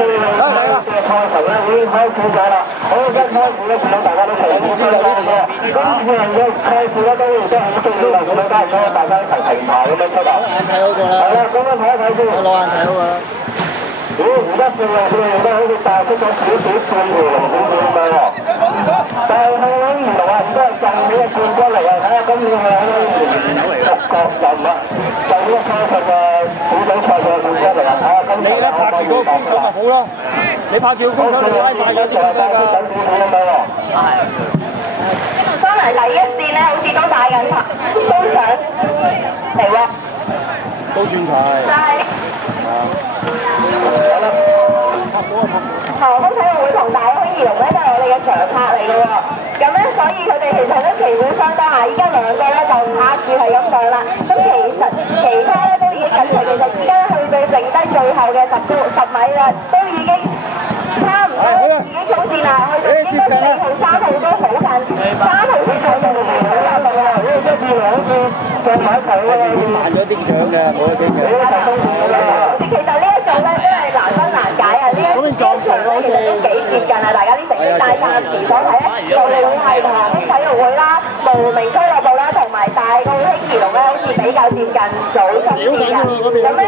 賽程咧已經開始咗啦。好，一開始咧見到大家都齊齊知道嘅。今次嘅賽事咧都亦都係重要啦，咁樣加入咗大家一齊平排咁樣出嚟。睇好過啦。係啦，咁樣睇一睇先。攞眼睇好過啦。咦，而家見嚟佢哋都好似帶出咗少少半條龍咁樣喎。但係香港兒童啊，而家係近年嘅冠軍嚟啊！睇下今年係香港兒童國人啊，就呢個賽事嘅小組賽嘅冠軍嚟啊！睇下今年咧拍住嗰個攻手咪好咯，你拍住個攻手你拉快咗啲就帶出緊少少咁樣喎。係。翻嚟第一線咧，好似都帶緊高上嚟喎。都算係。係。航空體育會同大空兒童咧都係我哋嘅常客嚟嘅喎，咁咧所以佢哋其實都旗鼓相當啊！依家兩個咧就壓住係咁上啦，咁其他咧都已經緊齊，其實依家去到剩低最後嘅10米啦，都已經差唔多已經衝線啦，去到應該4號、3號都好近，3號先係仲未到啦，因為1、2好似上埋一齊喎，慢咗啲獎嘅，冇得驚嘅。其實呢一組咧真係難分難解啊！呢一場咧其實都幾接近啊，大家啲成績，但係暫時所睇咧，無論係航空體育會啦、無名俱樂部啦，同埋大澳興兒童咧，好似比較接近組出線嘅，咁咧。